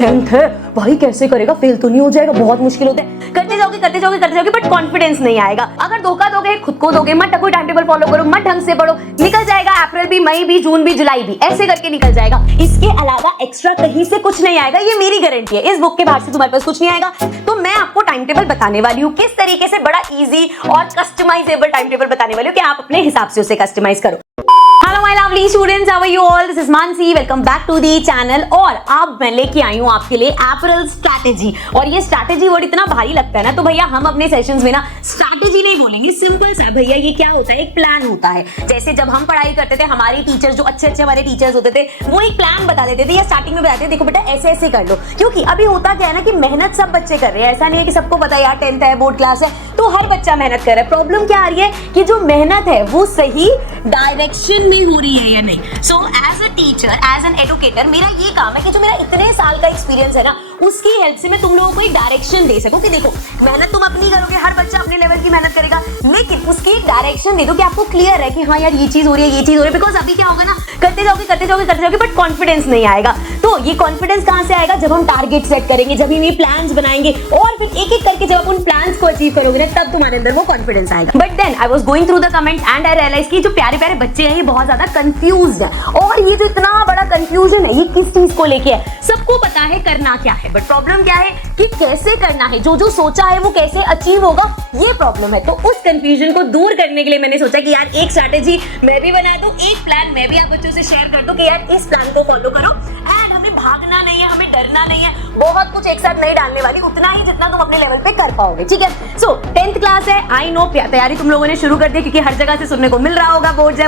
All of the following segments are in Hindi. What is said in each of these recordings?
टेंथ है भाई, कैसे करेगा, फेल तो नहीं हो जाएगा, बहुत मुश्किल होता है। करते जाओगे बट कॉन्फिडेंस नहीं आएगा। अगर धोखा दोगे खुद को दोगे मत। कोई टाइम टेबल फॉलो करो मत, ढंग से पढ़ो, निकल जाएगा अप्रैल भी, मई भी, जून भी, जुलाई भी, ऐसे करके निकल जाएगा। इसके अलावा एक्स्ट्रा कहीं से कुछ नहीं आएगा, ये मेरी गारंटी है। इस बुक के बाहर से तुम्हारे पास कुछ नहीं आएगा। तो मैं आपको टाइम टेबल बताने वाली हूँ, किस तरीके से बड़ा इजी और कस्टमाइजेबल टाइम टेबल बताने वाली हूँ कि आप अपने हिसाब से उसे कस्टमाइज करो। Hello my lovely students, how are you all? This is Mansi, welcome back to the channel. और अब मैं लेके आई हूँ आपके लिए अप्रैल स्ट्रैटेजी। और ये स्ट्रैटेजी वर्ड इतना भारी लगता है ना, तो भैया हम अपने सेशंस में ना स्ट्रैटेजी नहीं बोलेंगे, सिंपल सा भैया ये क्या होता है, एक प्लान होता है। जैसे जब हम पढ़ाई करते थे, हमारे टीचर्स जो अच्छे हमारे टीचर्स होते थे, वो एक प्लान बता देते थे या स्टार्टिंग में बताते थे, देखो बेटा ऐसे ऐसे कर लो। क्योंकि अभी होता क्या है ना कि मेहनत सब बच्चे कर रहे हैं, ऐसा नहीं है कि सबको पता है यार 10th है, बोर्ड क्लास है, तो हर बच्चा मेहनत कर रहा है। प्रॉब्लम क्या आ रही है कि जो मेहनत है वो सही डायरेक्शन में हो रही है या नहीं। So as a teacher, as an educator, मेरा ये काम है कि जो मेरा इतने साल का एक्सपीरियंस है ना, उसकी हेल्प से मैं तुम लोगों को एक डायरेक्शन दे सकूं कि देखो मेहनत तुम अपनी करोगे, हर बच्चा अपने लेवल की मेहनत करेगा, लेकिन उसकी डायरेक्शन दे दो कि आपको क्लियर है कि हाँ यार ये चीज हो रही है, ये चीज हो रही है। बिकॉज अभी क्या होगा ना, करते जाओगे बट कॉन्फिडेंस नहीं आएगा। तो ये कॉन्फिडेंस कहां से आएगा? जब हम टारगेट सेट करेंगे, जब हम ये प्लान्स बनाएंगे, और फिर एक एक करके जब आप उन प्लान्स को अचीव करोगे ना, तब तुम्हारे अंदर वो कॉन्फिडेंस आएगा। But then I was going through the comment and I realise कि जो प्यारे प्यारे बच्चे हैं ये बहुत ज्यादा कंफ्यूज्ड है। और ये जो इतना बड़ा कंफ्यूजन है, ये किस चीज को लेके है? सबको पता है करना क्या है, बट प्रॉब्लम क्या है कि कैसे करना है, जो सोचा है वो कैसे अचीव होगा, ये प्रॉब्लम है। तो उस कंफ्यूजन को दूर करने के लिए मैंने सोचा कि यार एक स्ट्रैटेजी मैं भी बना दूं, एक प्लान मैं भी आप बच्चों से शेयर कर दूं कि यार इस प्लान को फॉलो करो। एंड हमें भागना नहीं है, हमें डरना नहीं है, बहुत कुछ एक साथ नहीं डालने वाली, उतना ही जितना तुम अपने लेवल पे कर पाओगे, ठीक है। सो 10th क्लास है, आई नो तैयारी तुम लोगों ने शुरू कर दी, क्योंकि हर जगह से सुनने को मिल रहा होगा बोर्ड्स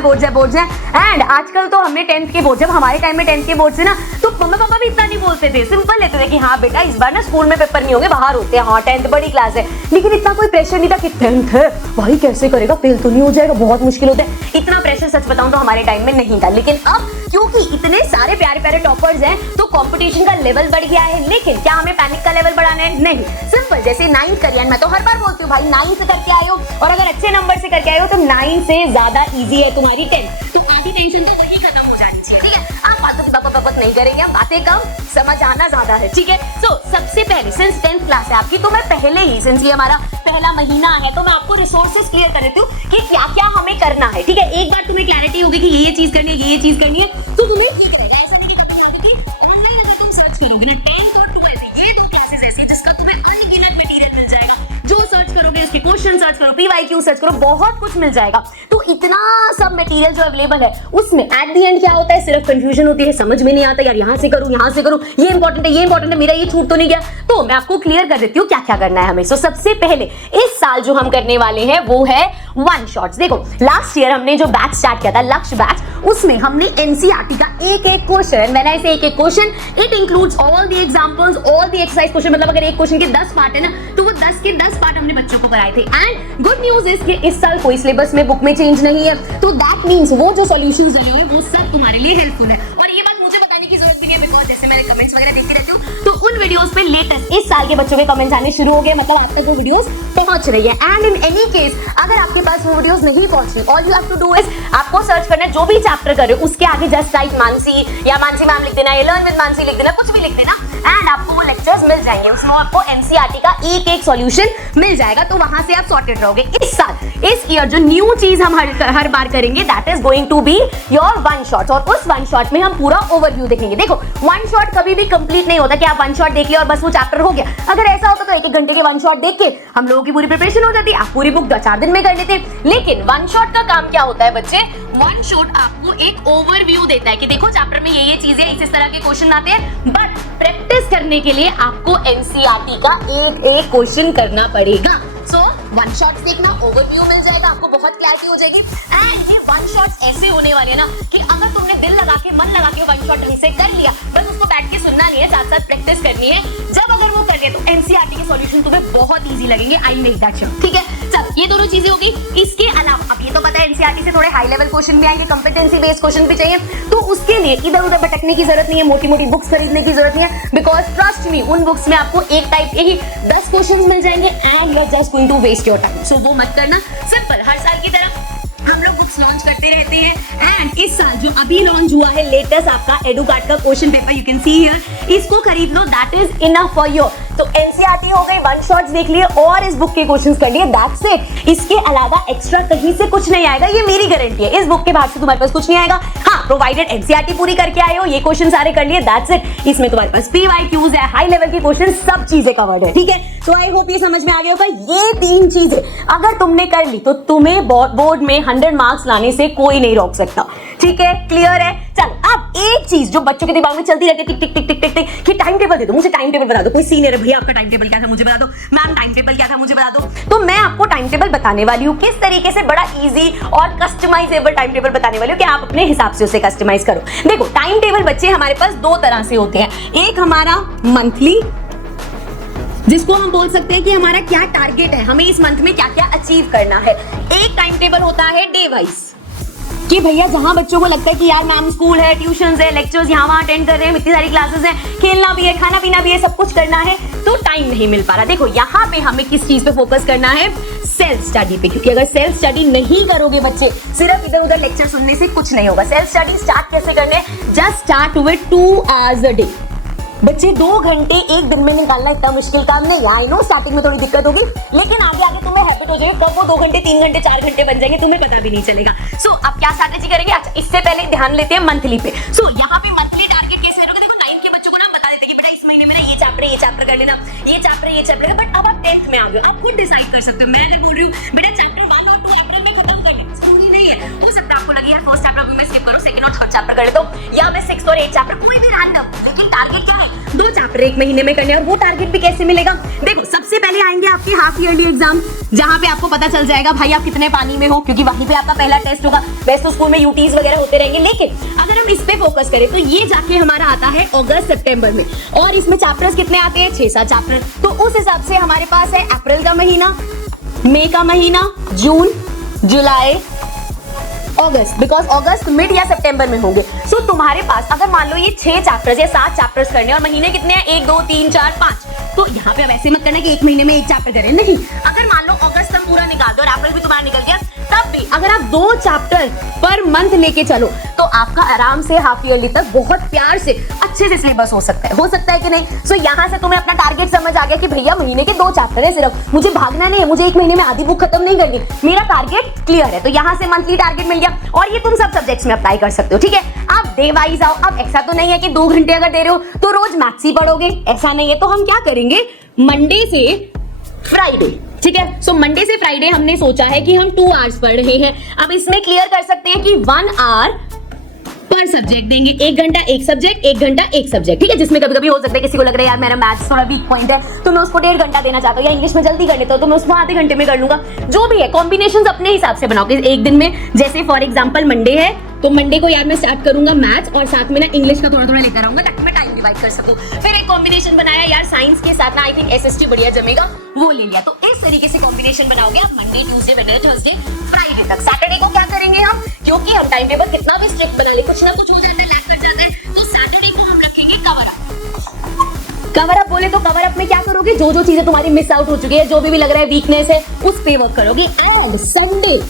है। एंड आजकल तो हमने 10th के बोर्ड, जब हमारे टाइम में 10th के बोर्ड से ना, तो मम्मी पापा भी इतना नहीं बोलते थे, सिंपल लेते थे कि हाँ बेटा इस बार ना स्कूल में पेपर नहीं होंगे, बाहर होते हैं, हाँ 10th बड़ी क्लास है। लेकिन इतना कोई प्रेशर नहीं था कि 10th है भाई, कैसे करेगा, फेल तो नहीं हो जाएगा, बहुत मुश्किल होता है। इतना प्रेशर सच बताऊं तो हमारे टाइम में नहीं था। लेकिन अब क्योंकि इतने सारे प्यारे प्यारे टॉपर्स हैं, तो कंपटीशन का लेवल बढ़ गया है। लेकिन क्या हमें पैनिक का लेवल बढ़ाना है? नहीं, सिंपल जैसे 9th करियर, मैं तो हर बार बोलती हूँ भाई 9th करके आए हो, और अगर अच्छे नंबर से करके आए हो तो 9 से ज्यादा इजी है तुम्हारी 10th। तो आधी टेंशन तो वही खत्म हो जानी चाहिए, ठीक है। आप बातों की बकबक नहीं करेंगे, हम बातें कम, समझ आना ज्यादा है, ठीक है। सो सबसे पहले, सिंस 10th क्लास है आपकी, तो मैं पहले ही, सिंस ये हमारा पहला महीना है, तो मैं आपको रिसोर्सेज क्लियर कर देती हूँ कि क्या क्या हमें करना है, ठीक है। एक बार तुम्हें क्लैरिटी होगी कि ये चीज करनी है, ये चीज करनी है, तो तुम्हें ठीक रहेगा। ऐसा नहीं कि कभी होती थी ऑनलाइन, अगर तुम सर्च करोगे ना 10th और 12th, ये दो क्लासेस ऐसी जिसका तुम्हें अनगिनत मटेरियल मिल जाएगा। जो सर्च करोगे उसके क्वेश्चन सर्च करो, पीवाईक्यू सर्च करो, बहुत कुछ मिल जाएगा। तो इतना सब मटेरियल जो अवेलेबल है, उसमें एट द एंड क्या होता है, सिर्फ कंफ्यूजन होती है, समझ में नहीं आता यार यहाँ से करूँ, यहाँ से करूँ, ये इंपॉर्टेंट है, मेरा ये छूट तो नहीं गया। तो मैं आपको क्लियर कर देती हूँ क्या क्या करना है हमें। सो सबसे पहले इस साल जो हम करने वाले हैं वो है वन शॉट्स। देखो लास्ट ईयर हमने जो बैच स्टार्ट किया था, लक्ष्य बैच, उसमें हमने एनसीईआरटी का एक एक क्वेश्चन, मैंने ऐसे एक एक question, it includes all the examples, all the exercise question, मतलब अगर एक क्वेश्चन के 10 पार्ट है ना, तो वो 10 के 10 पार्ट हमने बच्चों को कराए थे। एंड गुड न्यूज इज कि इस साल कोई सिलेबस में बुक में चेंज नहीं है, तो दैट मींस वो जो सॉल्यूशंस लगे हुए वो सब तुम्हारे लिए हेल्पफुल है। और ये बात मुझे बताने की जरूरत भी नहीं है, बिकॉज़ जैसे मैंने कमेंट्स वगैरह देखती रहती हूं, तो उन वीडियोस पे लेटेस्ट इस साल के बच्चों के कमेंट्स आने शुरू हो गए, मतलब आप तक वो वीडियोस पहुंच रही है। एंड इन एनी केस अगर आपके पास वो वीडियोस नहीं पहुंच रही, all you have to do is आपको सर्च करना है, जो भी चैप्टर कर रहे हो उसके आगे जस्ट राइट मानसी या मानसी मैम लिख देना, या लर्न विद मानसी लिख देना, कुछ भी लिख देना, एंड आपको वो लेक्चर्स मिल जाएंगे। उसमें आपको एनसीईआरटी का एक एक सॉल्यूशन मिल जाएगा, तो वहां से आप सॉर्टेड रहोगे। इस साल, इस ईयर जो न्यू चीज हम हर बार करेंगे, that is going to be your one shot. और उस वन शॉट में हम पूरा ओवरव्यू देखेंगे। देखो वन शॉट कभी भी कंप्लीट नहीं होता कि आप वन शॉट देख लिया और बस वो चैप्टर हो गया। अगर ऐसा होता तो एक एक घंटे के वन शॉट देख के हम लोगों की पूरी प्रिपरेशन हो जाती, आप पूरी बुक 4 दिन में कर लेते। लेकिन वन शॉट का काम क्या होता है बच्चे? वन शॉट आपको एक ओवरव्यू देता है कि देखो चैप्टर में ये चीजें, इस तरह के क्वेश्चन आते हैं, बट प्रैक्टिस करने के लिए आपको एनसीईआरटी का एक एक क्वेश्चन करना पड़ेगा। सो वन शॉट्स देखना, ओवरव्यू मिल जाएगा, आपको बहुत क्लैरिटी हो जाएगी। एंड ये वन शॉट्स ऐसे होने वाले हैं ना कि अगर तुमने दिल लगा के, मन लगा के वन शॉट ढंग से कर लिया, बस उसको बैठ के सुनना नहीं है, साथ साथ प्रैक्टिस करनी है। जब अगर वो कर लिया तो एनसीईआरटी के सॉल्यूशन तुम्हें बहुत इजी लगेंगे, आई मेक दैट श्योर, ठीक है। चल ये दोनों चीजें होगी। इसके अलावा अब ये तो पता है एनसीईआरटी से थोड़े हाई लेवल क्वेश्चन भी आएंगे, कंपेटेंसी बेस्ड क्वेश्चन भी चाहिए, तो उसके लिए इधर उधर भटकने की जरूरत नहीं है, मोटी मोटी बुक्स खरीदने की जरूरत नहीं है, बिकॉज ट्रस्ट मी उन बुक्स में आपको एक टाइप के ही 10 क्वेश्चन मिल जाएंगे, and you are just going to waste your time. So वो मत करना, सिंपल हर साल की तरह हम लोग मार्क्स लॉन्च करते रहते हैं। एंड इस साल जो अभी लॉन्च हुआ है लेटेस्ट आपका एडू कार्ड का question paper, you can see here, इसको खरीद लो, that is enough for you. तो एनसीईआरटी हो गई, वन शॉट्स देख लिए और इस बुक के क्वेश्चंस कर लिए, दैट्स इट। इसके अलावा एक्स्ट्रा कहीं से कुछ नहीं आएगा, ये मेरी गारंटी है। इस बुक के बाद से तुम्हारे पास कुछ नहीं आएगा। हाँ, प्रोवाइडेड एनसीईआरटी पूरी करके आए हो, ये क्वेश्चन सारे कर लिए, दैट्स इट। इसमें तुम्हारे पास पीवाईक्यूज है, हाई लेवल के क्वेश्चन, सब चीजें कवर्ड है, ठीक है। तो आई होप ये समझ में आ गया होगा। ये 3 चीजें अगर तुमने कर ली तो तुम्हें बोर्ड में 100 मार्क्स लाने से कोई नहीं रोक सकता, ठीक है, क्लियर है। चलो अब एक चीज जो बच्चों के दिमाग में चलती रहती है, टिक टिक टिक टिक टिक टिक कि टाइम टेबल दे दो, मुझे टाइम टेबल बता दो। कोई सीनियर है, भैया आपका टाइम टेबल क्या था मुझे बता दो, मैम टाइम टेबल क्या था मुझे बता दो। तो मैं आपको टाइम टेबल बताने वाली हूँ, किस तरीके से, बड़ा इजी और कस्टमाइजेबल टाइम टेबल बताने वाली हूँ कि आप अपने हिसाब से उसे कस्टमाइज करो। देखो टाइम टेबल बच्चे हमारे पास 2 तरह से होते हैं, एक हमारा मंथली, जिसको हम बोल सकते हैं कि हमारा क्या टारगेट है, हमें इस मंथ में क्या क्या अचीव करना है। एक टाइम टेबल होता है डे वाइज, कि भैया जहां बच्चों को लगता है कि यार मैम स्कूल है, ट्यूशंस है, लेक्चर्स यहाँ वहां अटेंड कर रहे हैं, इतनी सारी क्लासेस हैं, खेलना भी है, खाना पीना भी है, सब कुछ करना है, तो टाइम नहीं मिल पा रहा। देखो यहाँ पे हमें किस चीज पे फोकस करना है, सेल्फ स्टडी पे, क्योंकि अगर सेल्फ स्टडी नहीं करोगे बच्चे, सिर्फ इधर उधर लेक्चर सुनने से कुछ नहीं होगा। सेल्फ स्टडी स्टार्ट कैसे करने, just start with 2 hours a day। बच्चे 2 घंटे एक दिन में निकालना इतना मुश्किल काम नहीं है। आई नो स्टार्टिंग में थोड़ी दिक्कत होगी, लेकिन आगे आगे तुम्हें हैबिट हो जाएगी, कब वो 2 घंटे 3 घंटे 4 घंटे बन जाएंगे तुम्हें पता भी नहीं चलेगा। सो अब क्या स्ट्रैटेजी करेंगे, अच्छा इससे पहले ध्यान लेते हैं मंथली पे। सो यहाँ पे मंथली टारगेट कैसे रखोगे, देखो 9th के बच्चों को ना बता देते कि बेटा इस महीने में ना ये चैप्टर कर लेना, ये चैप्टर, बट अब आप 10th में आ गए, आप खुद डिसाइड कर सकते हो। मैं नहीं बोल रही हूँ बेटा चैप्टर 1 और 2 अप्रैल में खत्म कर लेना, जरूरी नहीं है। हो सकता है आपको लगे यार फर्स्ट चैप्टर मैं स्किप करूँ, सेकंड और थर्ड चैप्टर कर लेता हूँ, या मैं 6th और 8th चैप्टर, कोई भी रैंडम, लेकिन टारगेट क्या है, 2 चैप्टर एक महीने में करने। और वो टारगेट भी कैसे मिलेगा, देखो सबसे पहले आएंगे आपके हाफ ईयरली एग्जाम, जहां पे आपको पता चल जाएगा भाई आप कितने पानी में हो, क्योंकि वहीं पे आपका पहला टेस्ट होगा। वैसे तो स्कूल में यूटीज वगैरह होते रहेंगे, लेकिन अगर हम इस पे फोकस करें तो ये जाके हमारा आता है अगस्त सितंबर में, और इसमें चैप्टर्स कितने आते हैं, 6-7 चैप्टर। तो उस हिसाब से हमारे पास है अप्रैल का महीना, मई का महीना, जून, जुलाई, अगस्त, बिकॉज अगस्त मिड या सितंबर में होंगे। सो तुम्हारे पास अगर मान लो ये 6 चैप्टर्स या 7 चैप्टर्स करने, और महीने कितने हैं, 1 2 3 4 5, तो यहाँ पे अब ऐसे मत करना कि एक महीने में 1 चैप्टर करें, नहीं। अगर मान लो अगस्त हम पूरा निकाल दो और अप्रैल भी तुम्हारा निकल गया, तब भी अगर आप 2 चैप्टर पर मंथ लेके चलो तो आपका आराम से हाफ ईयरली तक बहुत प्यार से अच्छे से सिलेबस हो सकता है कि नहीं। सो यहाँ से तुम्हें अपना टारगेट समझ आ गया कि भैया महीने के 2 चैप्टर है, सिर्फ मुझे भागना नहीं है, मुझे एक महीने में आधी बुक खत्म नहीं करनी, मेरा टारगेट क्लियर है। तो यहाँ से मंथली टारगेट मिल गया, और ये तुम सब सब्जेक्ट्स में अप्लाई कर सकते हो, ठीक है। आप डे वाइज आओ। अब ऐसा तो नहीं है कि 2 घंटे अगर दे रहे हो तो रोज मैथ्स ही पढ़ोगे, ऐसा नहीं है। तो हम क्या करेंगे, मंडे से फ्राइडे, ठीक है। सो मंडे से फ्राइडे हमने सोचा है कि हम 2 hours पढ़ रहे हैं। अब इसमें क्लियर कर सकते हैं कि 1 hour पर सब्जेक्ट देंगे, 1 घंटा एक सब्जेक्ट, 1 घंटा एक सब्जेक्ट, ठीक है। जिसमें कभी कभी हो सकता है किसी को लग रहा है यार मेरा मैथ्स थोड़ा वीक पॉइंट है, तो मैं उसको 1.5 घंटा देना चाहता हूँ, या इंग्लिश में जल्दी कर लेता हूँ तो मैं उसको आधे घंटे में कर लूंगा। जो भी है कॉम्बिनेशन अपने हिसाब से बनाओगे एक दिन में। जैसे फॉर एग्जाम्पल मंडे है तो मंडे को यार मैं स्टार्ट करूंगा मैथ्स, और साथ में ना इंग्लिश का थोड़ा थोड़ा लेता रहूंगा ताकि मैं टाइम डिवाइड कर सकूं। फिर एक कॉम्बिनेशन बनाया यार साइंस के साथ ना, आई थिंक एसएसटी बढ़िया जमेगा, वो ले लिया। तो इस तरीके से कॉम्बिनेशन बनाओगे आप Monday, Tuesday, Wednesday, Thursday, Friday तक। सैटरडे को क्या करेंगे हम, क्योंकि हम टाइम टेबल कितना भी स्ट्रिक्ट बना ले कुछ ना कुछ हो जाता है, लैग कर जाता है, तो सैटरडे को हम रखेंगे कवर अप। कवर अप बोले तो कवर अप में क्या करोगे, जो जो चीजें तुम्हारी मिस आउट हो चुकी है, जो भी लग रहा है वीकनेस है, उस पे वर्क करोगे। And Sunday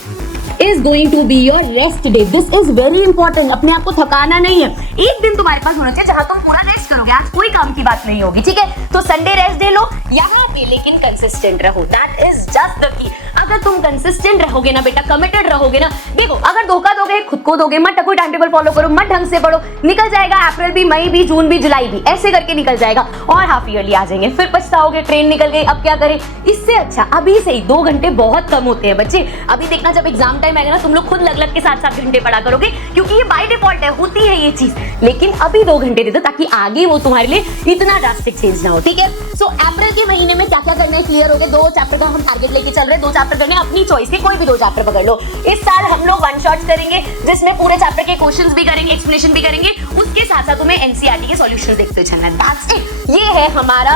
is going to be your rest day. This is very important. अपने आप को थकाना नहीं है, एक दिन तुम्हारे पास होना चाहिए जहां तुम पूरा रेस्ट करोगे। आज कोई काम की बात नहीं होगी, ठीक है। तो संडे रेस्ट डे लो यहाँ पे, लेकिन कंसिस्टेंट रहो, that is just the key. अगर तुम कंसिस्टेंट रहोगे ना बेटा, कमिटेड रहोगे ना, देखो अगर धोखा दोगे खुद को दोगे मत, कोई टाइम टेबल फॉलो करो मत, ढंग से पढ़ो, निकल जाएगा अप्रैल भी, मई भी, जून भी, जुलाई भी, ऐसे करके निकल जाएगा, और हाफ ईयरली आ जाएंगे, फिर पछताओगे ट्रेन निकल गई, अब क्या करें। इससे अच्छा अभी से ही 2 घंटे बहुत कम होते हैं बच्चे। अभी देखना जब एग्जाम टाइम आएगा ना, तुम लोग खुद लग के 7-7 घंटे पढ़ा करोगे, क्योंकि ये बाय डिफॉल्ट है, होती है ये चीज। लेकिन अभी 2 घंटे दे दो ताकि आगे वो तुम्हारे लिए इतना ड्रास्टिक चेंज ना हो, ठीक है। सो अप्रैल के महीने में क्या क्या करना है क्लियर हो गया। 2 चैप्टर का हम टारगेट लेके चल रहे हैं, 2 चैप्टर करने अपनी चॉइस के, कोई भी 2 चैप्टर पकड़ लो। इस साल हम लोग 1 शॉट्स करेंगे, जिसमें पूरे चैप्टर के क्वेश्चंस भी करेंगे, एक्सप्लेनेशन भी करेंगे, उसके साथ साथ तुम्हें एनसीईआरटी के सॉल्यूशंस देखते चलना है, दैट्स इट। ये है हमारा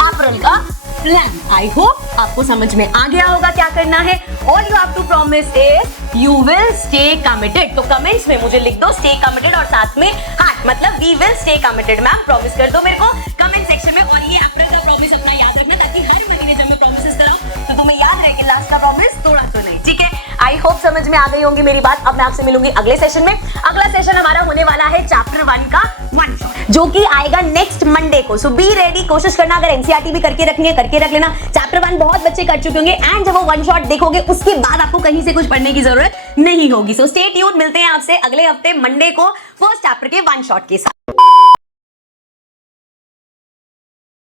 अप्रैल का प्लान। आई होप आपको समझ में आ गया होगा क्या करना है। All you have to promise is you will stay committed. तो कमेंट्स में मुझे लिख दो स्टे कमिटेड, और साथ में हार्ट, मतलब we will stay committed. Ma'am promise कर दो मेरे को कमेंट सेक्शन में। और ये अप्रैल का प्रॉमिस अपना याद रखना, ताकि हर महीने जब मैं प्रॉमिसेस कराऊं तो तुम्हें याद रहे कि लास्ट का प्रॉमिस तोड़ा तो नहीं, ठीक है। आई होप समझ में आ गई होंगी मेरी बात। अब मैं आपसे मिलूंगी अगले सेशन में। अगला सेशन हमारा होने वाला है चैप्टर 1 का वन शॉट, जो कि आएगा नेक्स्ट मंडे को। सो बी रेडी, कोशिश करना अगर एनसीईआरटी भी करके रखनी है करके रख लेना। चैप्टर 1 बहुत बच्चे कर चुके होंगे एंड जब वो वन शॉट देखोगे उसके बाद आपको कहीं से कुछ पढ़ने की जरूरत नहीं होगी। सो स्टे ट्यून, मिलते हैं आपसे अगले हफ्ते मंडे को फर्स्ट चैप्टर के वन शॉट के साथ।